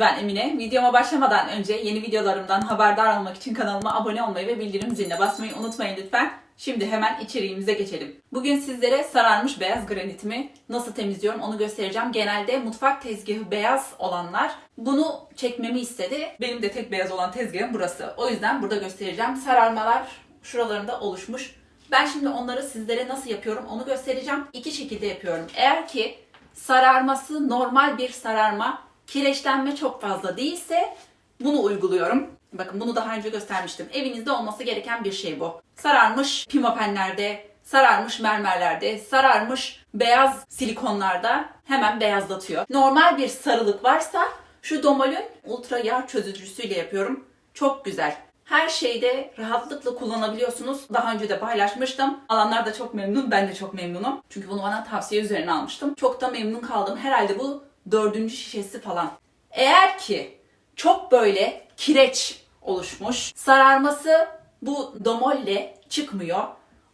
Ben Emine. Videoma başlamadan önce yeni videolarımdan haberdar olmak için kanalıma abone olmayı ve bildirim ziline basmayı unutmayın lütfen. Şimdi hemen içeriğimize geçelim. Bugün sizlere sararmış beyaz granitimi nasıl temizliyorum onu göstereceğim. Genelde mutfak tezgahı beyaz olanlar bunu çekmemi istedi. Benim de tek beyaz olan tezgahım burası. O yüzden burada göstereceğim. Sararmalar şuralarında oluşmuş. Ben şimdi onları sizlere nasıl yapıyorum onu göstereceğim. İki şekilde yapıyorum. Eğer ki sararması normal bir sararma, kireçlenme çok fazla değilse bunu uyguluyorum. Bakın bunu daha önce göstermiştim. Evinizde olması gereken bir şey bu. Sararmış pimapenlerde, sararmış mermerlerde, sararmış beyaz silikonlarda hemen beyazlatıyor. Normal bir sarılık varsa şu Domol'ün ultra yağ çözücüsüyle yapıyorum. Çok güzel. Her şeyde rahatlıkla kullanabiliyorsunuz. Daha önce de paylaşmıştım. Alanlar da çok memnun. Ben de çok memnunum. Çünkü bunu bana tavsiye üzerine almıştım. Çok da memnun kaldım. Herhalde bu dördüncü şişesi falan. Eğer ki çok böyle kireç oluşmuş, sararması bu domolle çıkmıyor.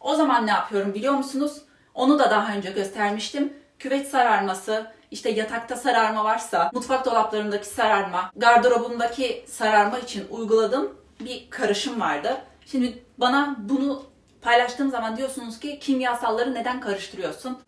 O zaman ne yapıyorum biliyor musunuz? Onu da daha önce göstermiştim. Küvet sararması, işte yatakta sararma varsa, mutfak dolaplarındaki sararma, gardırobumdaki sararma için uyguladığım bir karışım vardı. Şimdi bana bunu paylaştığım zaman diyorsunuz ki kimyasalları neden karıştırıyorsun?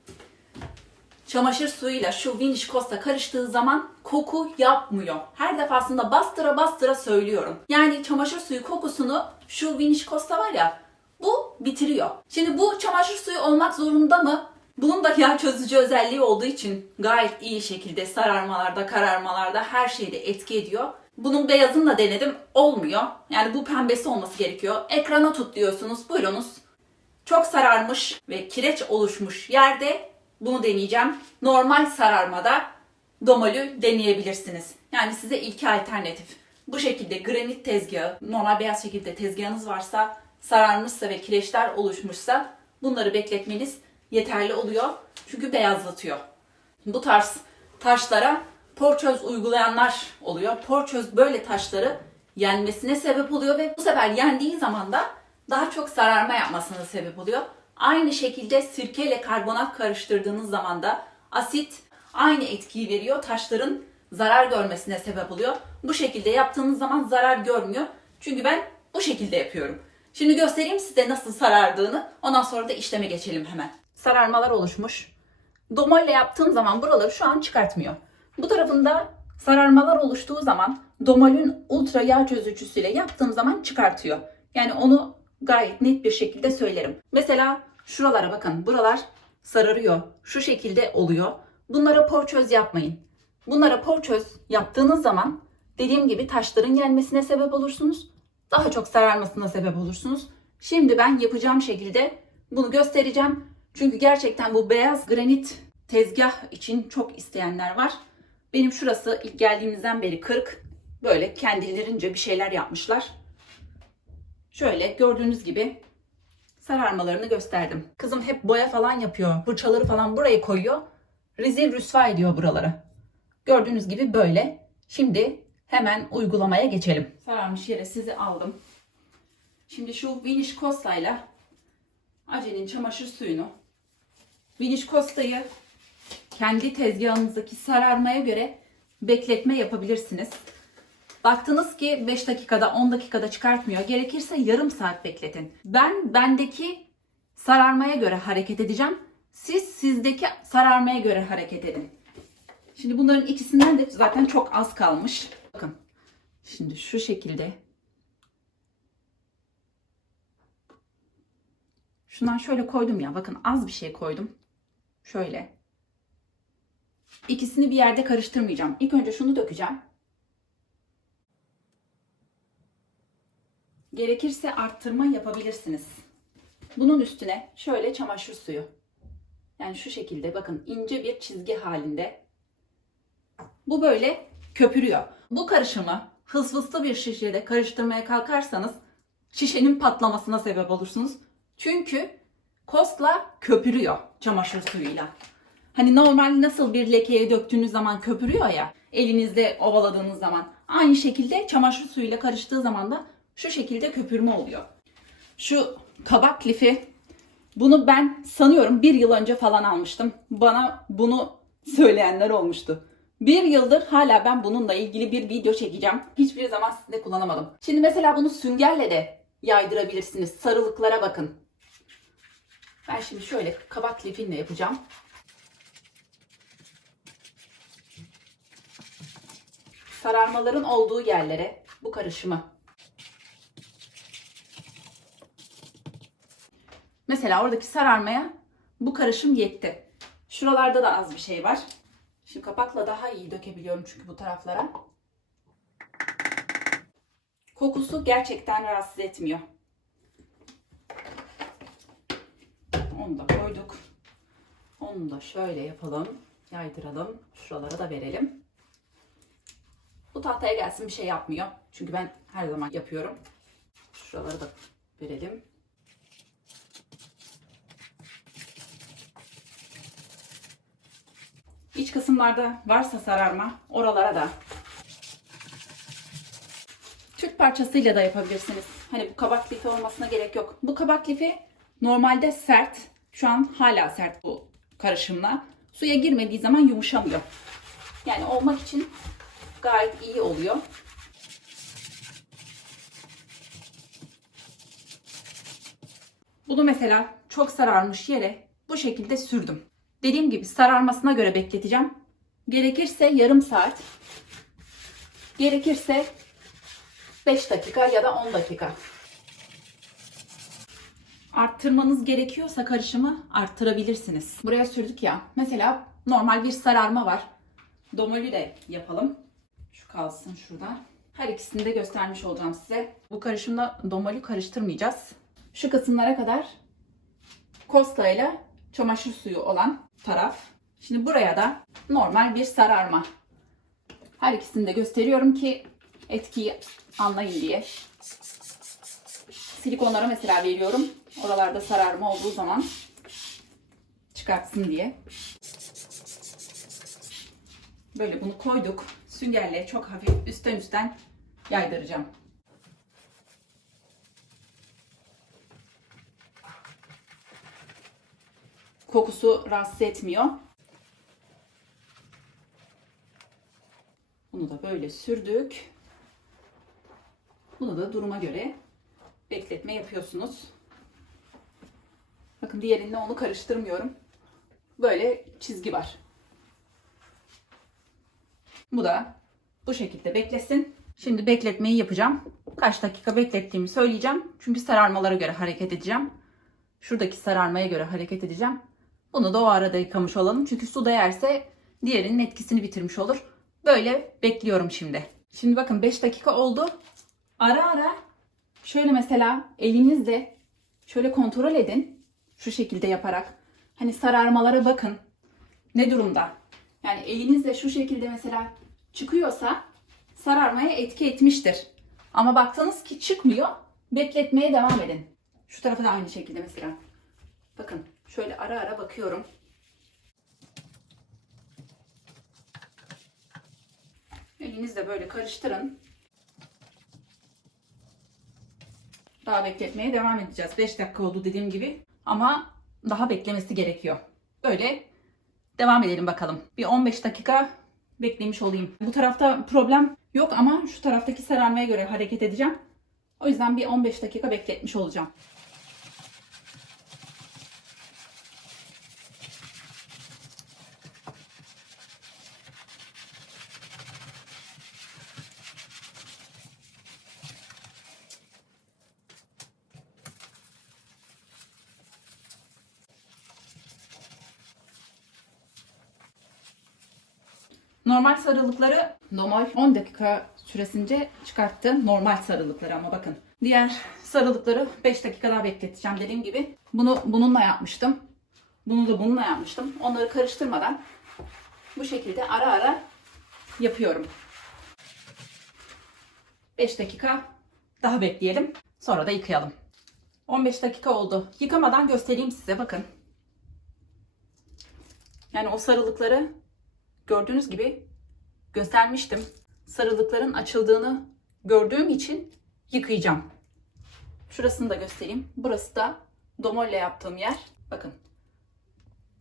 Çamaşır suyuyla şu Vinish Costa karıştığı zaman koku yapmıyor. Her defasında bastıra bastıra söylüyorum. Yani çamaşır suyu kokusunu şu Vinish Costa var ya bu bitiriyor. Şimdi bu çamaşır suyu olmak zorunda mı? Bunun da yağ çözücü özelliği olduğu için gayet iyi şekilde sararmalarda, kararmalarda her şeyde etki ediyor. Bunun beyazını da denedim. Olmuyor. Yani bu pembesi olması gerekiyor. Ekrana tut diyorsunuz. Buyurunuz. Çok sararmış ve kireç oluşmuş yerde bunu deneyeceğim. Normal sararmada domolü deneyebilirsiniz. Yani size iki alternatif. Bu şekilde granit tezgahı, normal beyaz şekilde tezgahınız varsa, sararmışsa ve kireçler oluşmuşsa bunları bekletmeniz yeterli oluyor. Çünkü beyazlatıyor. Bu tarz taşlara porçöz uygulayanlar oluyor. Porçöz böyle taşları yenmesine sebep oluyor ve bu sefer yendiği zaman da daha çok sararma yapmasına sebep oluyor. Aynı şekilde sirke ile karbonat karıştırdığınız zaman da asit aynı etkiyi veriyor. Taşların zarar görmesine sebep oluyor. Bu şekilde yaptığınız zaman zarar görmüyor. Çünkü ben bu şekilde yapıyorum. Şimdi göstereyim size nasıl sarardığını. Ondan sonra da işleme geçelim hemen. Sararmalar oluşmuş. Domolle yaptığım zaman buraları şu an çıkartmıyor. Bu tarafında sararmalar oluştuğu zaman Domol'ün ultra yağ çözücüsüyle yaptığım zaman çıkartıyor. Yani onu gayet net bir şekilde söylerim. Mesela şuralara bakın. Buralar sararıyor. Şu şekilde oluyor. Bunlara porçöz yapmayın. Bunlara porçöz yaptığınız zaman dediğim gibi taşların gelmesine sebep olursunuz. Daha çok sararmasına sebep olursunuz. Şimdi ben yapacağım şekilde bunu göstereceğim. Çünkü gerçekten bu beyaz granit tezgah için çok isteyenler var. Benim şurası ilk geldiğimizden beri kırık. Böyle kendilerince bir şeyler yapmışlar. Şöyle gördüğünüz gibi sararmalarını gösterdim. Kızım hep boya falan yapıyor. Fırçaları falan buraya koyuyor. Rezil rüsva ediyor buraları. Gördüğünüz gibi böyle. Şimdi hemen uygulamaya geçelim. Sararmış yere sizi aldım. Şimdi şu Vinish Costa ile Ace'nin çamaşır suyunu Vinish Costa'yı kendi tezgahınızdaki sararmaya göre bekletme yapabilirsiniz. Baktınız ki 5 dakikada 10 dakikada çıkartmıyor. Gerekirse yarım saat bekletin. Ben bendeki sararmaya göre hareket edeceğim. Siz sizdeki sararmaya göre hareket edin. Şimdi bunların ikisinden de zaten çok az kalmış. Bakın. Şimdi şu şekilde. Şundan şöyle koydum ya. Bakın az bir şey koydum. Şöyle. İkisini bir yerde karıştırmayacağım. İlk önce şunu dökeceğim. Gerekirse arttırma yapabilirsiniz. Bunun üstüne şöyle çamaşır suyu. Yani şu şekilde bakın ince bir çizgi halinde. Bu böyle köpürüyor. Bu karışımı hısvıslı bir şişede karıştırmaya kalkarsanız şişenin patlamasına sebep olursunuz. Çünkü kosla köpürüyor çamaşır suyuyla. Hani normal nasıl bir lekeye döktüğünüz zaman köpürüyor ya elinizde ovaladığınız zaman. Aynı şekilde çamaşır suyuyla karıştığı zaman da şu şekilde köpürme oluyor. Şu kabak lifi bunu ben sanıyorum bir yıl önce falan almıştım. Bana bunu söyleyenler olmuştu. Bir yıldır hala ben bununla ilgili bir video çekeceğim. Hiçbir zaman sizinle kullanamadım. Şimdi mesela bunu süngerle de yaydırabilirsiniz. Sarılıklara bakın. Ben şimdi şöyle kabak lifinle yapacağım. Sararmaların olduğu yerlere bu karışımı. Mesela oradaki sararmaya bu karışım yetti. Şuralarda da az bir şey var. Şimdi kapakla daha iyi dökebiliyorum çünkü bu taraflara. Kokusu gerçekten rahatsız etmiyor. Onu da koyduk. Onu da şöyle yapalım. Yaydıralım. Şuralara da verelim. Bu tahtaya gelsin bir şey yapmıyor. Çünkü ben her zaman yapıyorum. Şuraları da verelim. İç kısımlarda varsa sararma oralara da Türk parçasıyla da yapabilirsiniz. Hani bu kabak lifi olmasına gerek yok. Bu kabak lifi normalde sert. Şu an hala sert bu karışımla. Suya girmediği zaman yumuşamıyor. Yani olmak için gayet iyi oluyor. Bunu mesela çok sararmış yere bu şekilde sürdüm. Dediğim gibi sararmasına göre bekleteceğim. Gerekirse yarım saat. Gerekirse 5 dakika ya da 10 dakika. Arttırmanız gerekiyorsa karışımı arttırabilirsiniz. Buraya sürdük ya. Mesela normal bir sararma var. Domoli de yapalım. Şu kalsın şurada. Her ikisini de göstermiş olacağım size. Bu karışımda domoli karıştırmayacağız. Şu kısımlara kadar Costa ile çamaşır suyu olan taraf. Şimdi buraya da normal bir sararma. Her ikisini de gösteriyorum ki etkiyi anlayın diye. Silikonlara mesela veriyorum. Oralarda sararma olduğu zaman çıkartsın diye. Böyle bunu koyduk. Süngerle çok hafif üstten üstten yaydıracağım. Kokusu rahatsız etmiyor. Bunu da böyle sürdük. Bunu da duruma göre bekletme yapıyorsunuz. Bakın diğerinde onu karıştırmıyorum. Böyle çizgi var. Bu da bu şekilde beklesin. Şimdi bekletmeyi yapacağım. Kaç dakika beklettiğimi söyleyeceğim. Çünkü sararmalara göre hareket edeceğim. Şuradaki sararmaya göre hareket edeceğim. Bunu da o arada yıkamış olalım. Çünkü su değerse diğerinin etkisini bitirmiş olur. Böyle bekliyorum şimdi. Şimdi bakın 5 dakika oldu. Ara ara şöyle mesela elinizle şöyle kontrol edin. Şu şekilde yaparak. Hani sararmalara bakın. Ne durumda? Yani elinizle şu şekilde mesela çıkıyorsa sararmaya etki etmiştir. Ama baktınız ki çıkmıyor. Bekletmeye devam edin. Şu tarafa da aynı şekilde mesela. Bakın şöyle ara ara bakıyorum. Elinizle böyle karıştırın. Daha bekletmeye devam edeceğiz. 5 dakika oldu dediğim gibi. Ama daha beklemesi gerekiyor. Böyle devam edelim bakalım. Bir 15 dakika beklemiş olayım. Bu tarafta problem yok ama şu taraftaki sararmaya göre hareket edeceğim. O yüzden bir 15 dakika bekletmiş olacağım. Normal sarılıkları normal 10 dakika süresince çıkarttı. Normal sarılıkları ama bakın. Diğer sarılıkları 5 dakika daha bekleteceğim dediğim gibi. Bunu bununla yapmıştım. Bunu da bununla yapmıştım. Onları karıştırmadan bu şekilde ara ara yapıyorum. 5 dakika daha bekleyelim. Sonra da yıkayalım. 15 dakika oldu. Yıkamadan göstereyim size bakın. Yani o sarılıkları gördüğünüz gibi göstermiştim. Sarılıkların açıldığını gördüğüm için yıkayacağım. Şurasını da göstereyim. Burası da domolle yaptığım yer. Bakın.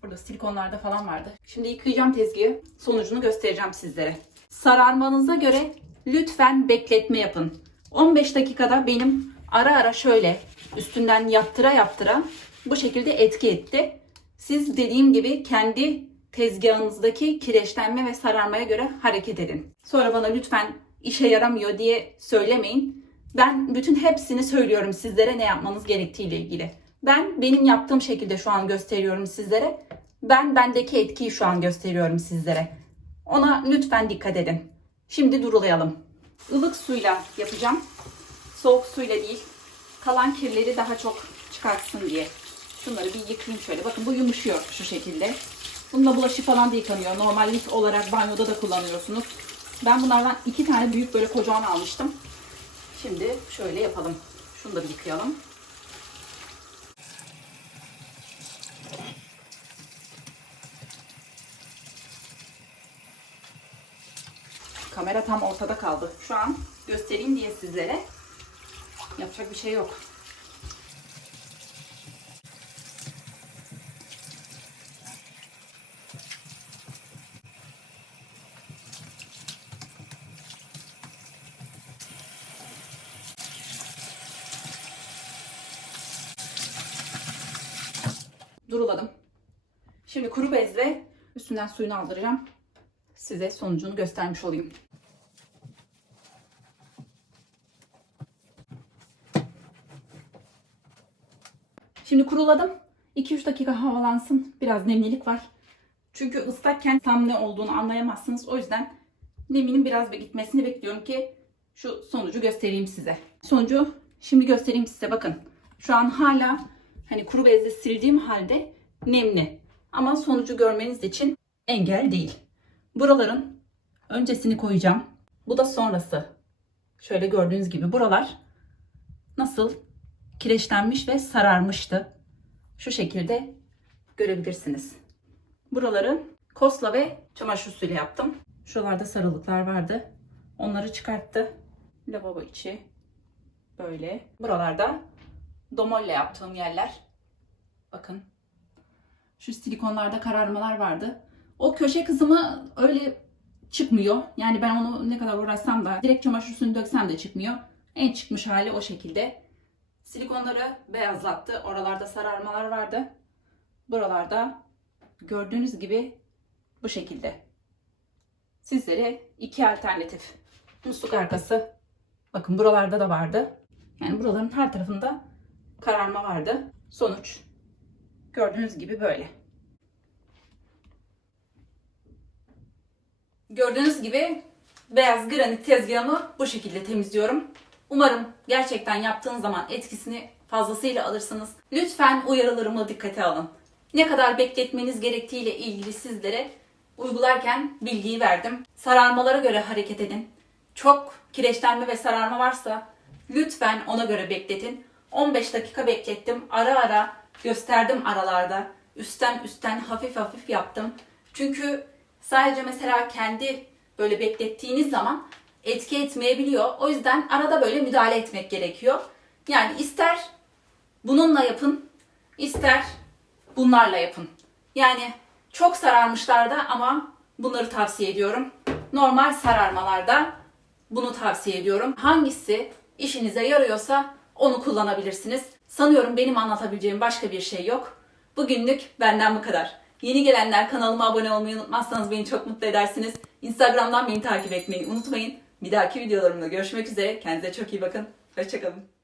Burada silikonlarda falan vardı. Şimdi yıkayacağım tezgahı. Sonucunu göstereceğim sizlere. Sararmanıza göre lütfen bekletme yapın. 15 dakikada benim ara ara şöyle üstünden yaptıra yaptıra bu şekilde etki etti. Siz dediğim gibi kendi tezgahınızdaki kireçlenme ve sararmaya göre hareket edin. Sonra bana lütfen işe yaramıyor diye söylemeyin. Ben bütün hepsini söylüyorum sizlere ne yapmanız gerektiğiyle ilgili. Ben benim yaptığım şekilde şu an gösteriyorum sizlere. Ben bendeki etkiyi şu an gösteriyorum sizlere. Ona lütfen dikkat edin. Şimdi durulayalım. Ilık suyla yapacağım. Soğuk suyla değil. Kalan kirleri daha çok çıkartsın diye. Şunları bir yıkayayım şöyle. Bakın bu yumuşuyor şu şekilde. Bununla bulaşık falan da yıkanıyor. Normal lif olarak banyoda da kullanıyorsunuz. Ben bunlardan iki tane büyük böyle kocaman almıştım. Şimdi şöyle yapalım. Şunu da bir yıkayalım. Kamera tam ortada kaldı. Şu an göstereyim diye sizlere. Yapacak bir şey yok. Duruladım. Şimdi kuru bezle üstünden suyunu aldıracağım. Size sonucunu göstermiş olayım. Şimdi kuruladım. 2-3 dakika havalansın. Biraz nemlilik var. Çünkü ıslakken tam ne olduğunu anlayamazsınız. O yüzden neminin biraz bir gitmesini bekliyorum ki şu sonucu göstereyim size. Sonucu şimdi göstereyim size bakın. Şu an hala hani kuru bezle sildiğim halde nemli. Ama sonucu görmeniz için engel değil. Buraların öncesini koyacağım. Bu da sonrası. Şöyle gördüğünüz gibi buralar nasıl kireçlenmiş ve sararmıştı. Şu şekilde görebilirsiniz. Buraları kosla ve çamaşır suyuyla yaptım. Şuralarda sarılıklar vardı. Onları çıkarttı. Lavabo içi böyle. Buralarda domolle yaptığım yerler. Bakın. Şu silikonlarda kararmalar vardı. O köşe kısmı öyle çıkmıyor. Yani ben onu ne kadar uğraşsam da direkt çamaşır suyunu döksem de çıkmıyor. En çıkmış hali o şekilde. Silikonları beyazlattı. Oralarda sararmalar vardı. Buralarda gördüğünüz gibi bu şekilde. Sizlere iki alternatif. Musluk arkası. Bakın buralarda da vardı. Yani buraların her tarafında kararma vardı. Sonuç gördüğünüz gibi böyle. Gördüğünüz gibi beyaz granit tezgahımı bu şekilde temizliyorum. Umarım gerçekten yaptığınız zaman etkisini fazlasıyla alırsınız. Lütfen uyarılarımı dikkate alın. Ne kadar bekletmeniz gerektiğiyle ilgili sizlere uygularken bilgiyi verdim. Sararmalara göre hareket edin. Çok kireçlenme ve sararma varsa lütfen ona göre bekletin. 15 dakika beklettim. Ara ara gösterdim aralarda. Üstten üstten hafif hafif yaptım. Çünkü sadece mesela kendi böyle beklettiğiniz zaman etki etmeyebiliyor. O yüzden arada böyle müdahale etmek gerekiyor. Yani ister bununla yapın, ister bunlarla yapın. Yani çok sararmışlarda ama bunları tavsiye ediyorum. Normal sararmalarda bunu tavsiye ediyorum. Hangisi işinize yarıyorsa onu kullanabilirsiniz. Sanıyorum benim anlatabileceğim başka bir şey yok. Bugünlük benden bu kadar. Yeni gelenler kanalıma abone olmayı unutmazsanız beni çok mutlu edersiniz. Instagram'dan beni takip etmeyi unutmayın. Bir dahaki videolarımda görüşmek üzere. Kendinize çok iyi bakın. Hoşçakalın.